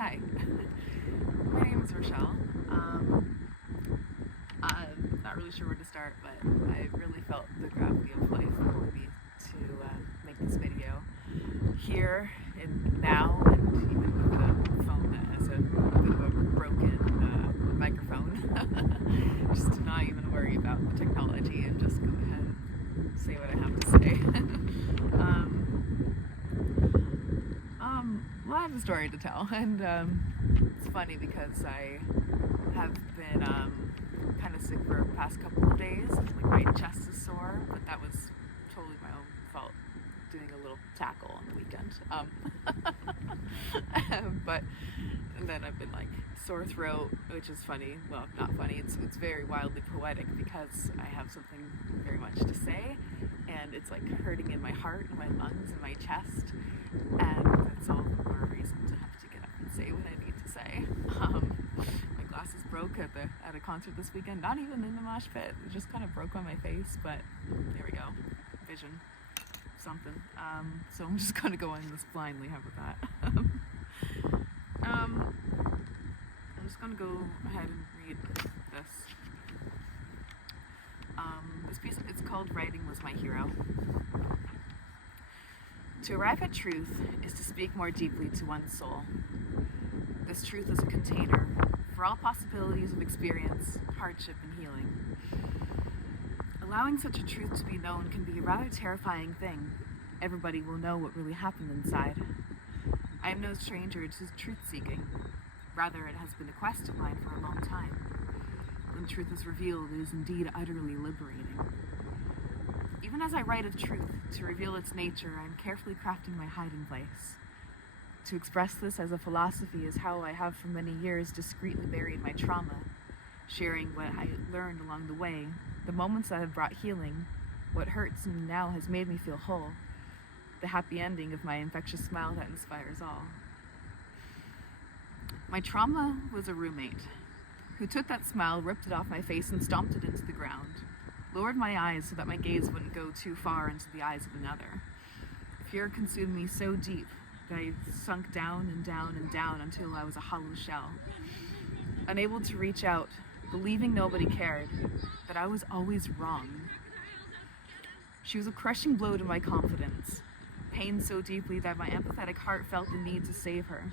Hi, my name is Rochelle. I'm not really sure where to start, but I really felt the gravity of life pulled me to make this video here and now, and even with the phone that has a bit of a broken microphone, just to not even worry about the technology and just go ahead and say what I have to say. Well, I have a story to tell, and it's funny because I have been kind of sick for the past couple of days. Like, my chest is sore, but that was totally my own fault, doing a little tackle on the weekend. But and then I've been like sore throat, which is funny. Well, not funny. It's very wildly poetic because I have something very much to say, and it's like hurting in my heart and my lungs and my chest, and it's all the more reason to have to get up and say what I need to say. My glasses broke at a concert this weekend. Not even in the mosh pit. It just kind of broke on my face, but there we go. Vision. Something. So I'm just gonna go in this blindly. How about that? I'm just gonna go ahead and read this. This piece, it's called "Writing Was My Hero." To arrive at truth is to speak more deeply to one's soul. This truth is a container for all possibilities of experience, hardship, and healing. Allowing such a truth to be known can be a rather terrifying thing. Everybody will know what really happened inside. I am no stranger to truth-seeking. Rather, it has been a quest of mine for a long time. When truth is revealed, it is indeed utterly liberating. Even as I write of truth, to reveal its nature, I am carefully crafting my hiding place. To express this as a philosophy is how I have for many years discreetly buried my trauma, sharing what I learned along the way, the moments that have brought healing, what hurts and now has made me feel whole, the happy ending of my infectious smile that inspires all. My trauma was a roommate who took that smile, ripped it off my face, and stomped it into the ground, lowered my eyes so that my gaze wouldn't go too far into the eyes of another. Fear consumed me so deep that I sunk down and down and down until I was a hollow shell. Unable to reach out, believing nobody cared, that I was always wrong. She was a crushing blow to my confidence, pained so deeply that my empathetic heart felt the need to save her.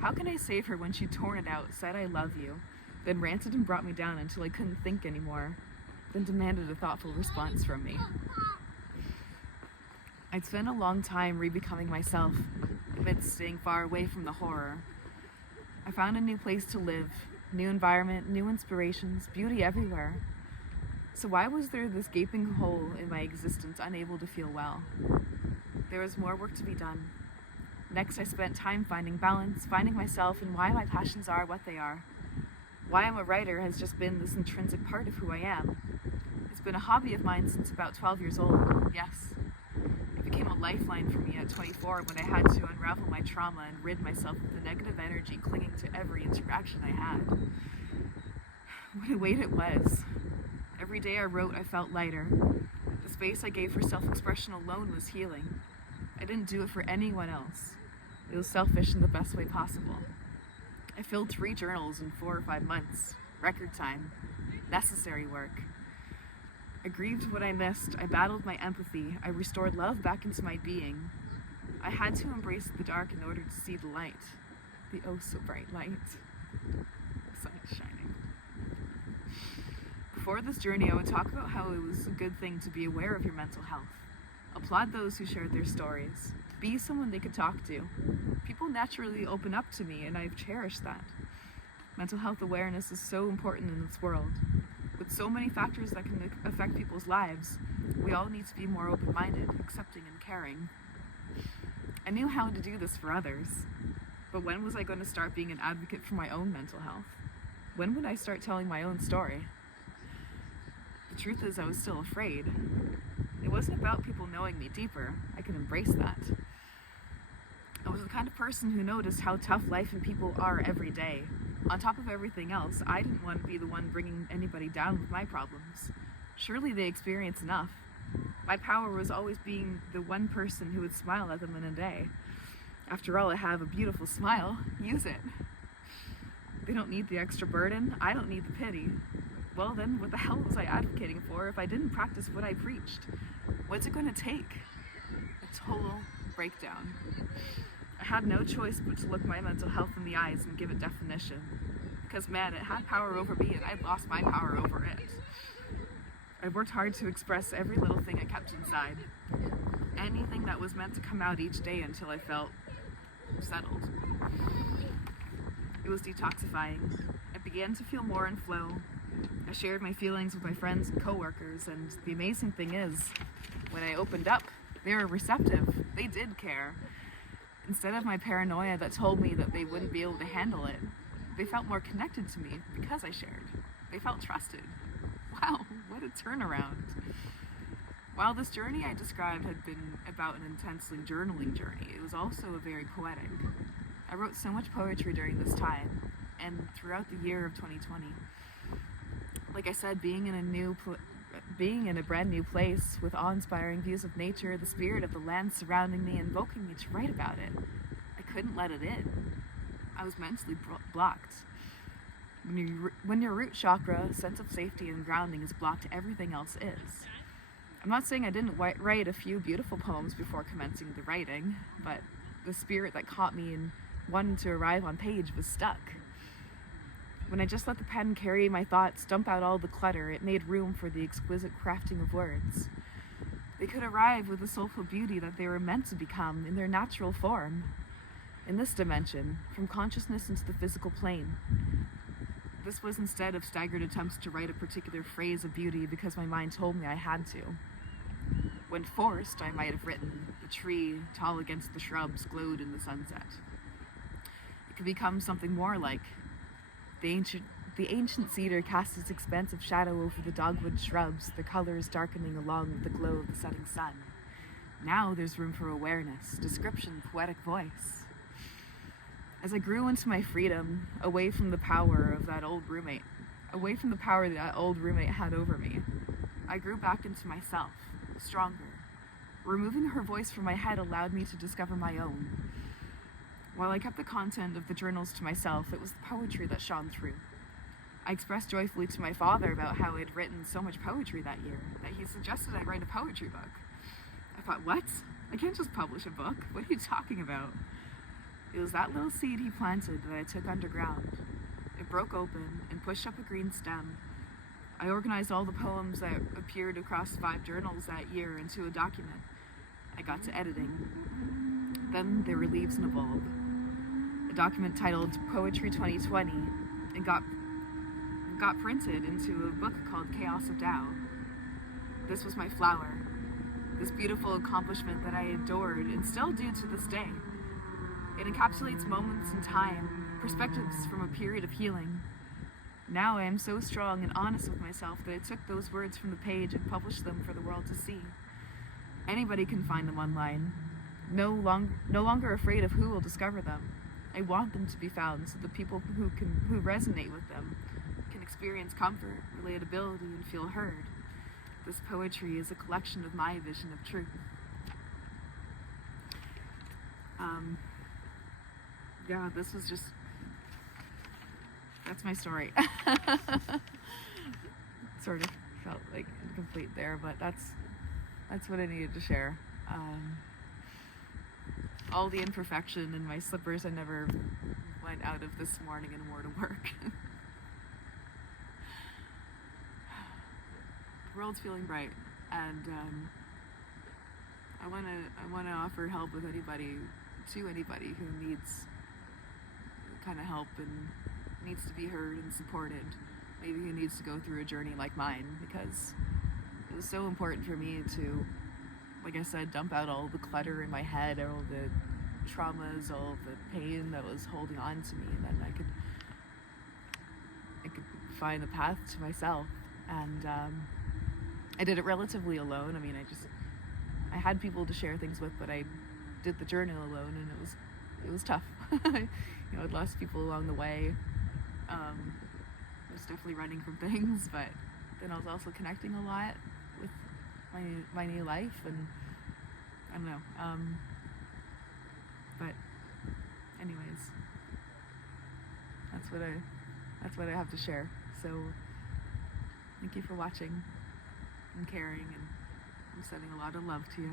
How can I save her when she'd torn it out, said I love you, then ranted and brought me down until I couldn't think anymore, then demanded a thoughtful response from me? I'd spent a long time re-becoming myself, amidst staying far away from the horror. I found a new place to live, new environment, new inspirations, beauty everywhere. So why was there this gaping hole in my existence, unable to feel well? There was more work to be done. Next, I spent time finding balance, finding myself, and why my passions are what they are. Why I'm a writer has just been this intrinsic part of who I am. It's been a hobby of mine since about 12 years old, yes. It became a lifeline for me at 24 when I had to unravel my trauma and rid myself of the negative energy clinging to every interaction I had. What a weight it was. Every day I wrote, I felt lighter. The space I gave for self-expression alone was healing. I didn't do it for anyone else. It was selfish in the best way possible. I filled 3 journals in 4 or 5 months. Record time. Necessary work. I grieved what I missed. I battled my empathy. I restored love back into my being. I had to embrace the dark in order to see the light. The oh so bright light. The sun is shining. Before this journey, I would talk about how it was a good thing to be aware of your mental health. Applaud those who shared their stories. Be someone they could talk to. People naturally open up to me, and I've cherished that. Mental health awareness is so important in this world. With so many factors that can affect people's lives, we all need to be more open-minded, accepting, and caring. I knew how to do this for others, but when was I going to start being an advocate for my own mental health? When would I start telling my own story? The truth is, I was still afraid. It wasn't about people knowing me deeper. I can embrace that. I was the kind of person who noticed how tough life and people are every day. On top of everything else, I didn't want to be the one bringing anybody down with my problems. Surely they experience enough. My power was always being the one person who would smile at them in a day. After all, I have a beautiful smile. Use it. They don't need the extra burden. I don't need the pity. Well then, what the hell was I advocating for if I didn't practice what I preached? What's it going to take? A total breakdown. I had no choice but to look my mental health in the eyes and give it definition. Because man, it had power over me and I'd lost my power over it. I worked hard to express every little thing I kept inside. Anything that was meant to come out each day until I felt settled. It was detoxifying. I began to feel more in flow. I shared my feelings with my friends and coworkers, and the amazing thing is, when I opened up, they were receptive. They did care. Instead of my paranoia that told me that they wouldn't be able to handle it, they felt more connected to me because I shared. They felt trusted. Wow, what a turnaround. While this journey I described had been about an intensely journaling journey, it was also very poetic. I wrote so much poetry during this time, and throughout the year of 2020. Like I said, being in a brand new place with awe-inspiring views of nature, the spirit of the land surrounding me, invoking me to write about it, I couldn't let it in. I was mentally blocked. When your root chakra, sense of safety and grounding is blocked, everything else is. I'm not saying I didn't write a few beautiful poems before commencing the writing, but the spirit that caught me and wanted to arrive on page was stuck. When I just let the pen carry my thoughts, dump out all the clutter, it made room for the exquisite crafting of words. They could arrive with the soulful beauty that they were meant to become in their natural form. In this dimension, from consciousness into the physical plane. This was instead of staggered attempts to write a particular phrase of beauty because my mind told me I had to. When forced, I might have written, "The tree, tall against the shrubs, glowed in the sunset." It could become something more like, the ancient cedar cast its expansive shadow over the dogwood shrubs, the colors darkening along with the glow of the setting sun. Now there's room for awareness, description, poetic voice. As I grew into my freedom, away from the power of that old roommate, away from the power that old roommate had over me, I grew back into myself, stronger. Removing her voice from my head allowed me to discover my own. While I kept the content of the journals to myself, it was the poetry that shone through. I expressed joyfully to my father about how I had written so much poetry that year, that he suggested I write a poetry book. I thought, what? I can't just publish a book. What are you talking about? It was that little seed he planted that I took underground. It broke open and pushed up a green stem. I organized all the poems that appeared across 5 journals that year into a document. I got to editing. Then there were leaves in a bulb. A document titled Poetry 2020 and got printed into a book called Chaos of Tao. This was my flower. This beautiful accomplishment that I adored and still do to this day. It encapsulates moments in time, perspectives from a period of healing. Now I am so strong and honest with myself that I took those words from the page and published them for the world to see. Anybody can find them online. No longer afraid of who will discover them. I want them to be found so the people who resonate with them can experience comfort, relatability, and feel heard. This poetry is a collection of my vision of truth. Yeah, this was just, that's my story. Sort of felt like incomplete there, but that's what I needed to share. All the imperfection in my slippers I never went out of this morning and wore to work. The world's feeling bright, and I want to offer help with anybody who needs kind of help and needs to be heard and supported. Maybe who needs to go through a journey like mine, because it was so important for me to, like I said, dump out all the clutter in my head, all the traumas, all the pain that was holding on to me, and then I could find the path to myself. And I did it relatively alone. I mean, I had people to share things with, but I did the journey alone, and it was tough. You know, I'd lost people along the way. I was definitely running from things, but then I was also connecting a lot with my new life, and I don't know. But that's what I have to share. So thank you for watching and caring, and I'm sending a lot of love to you.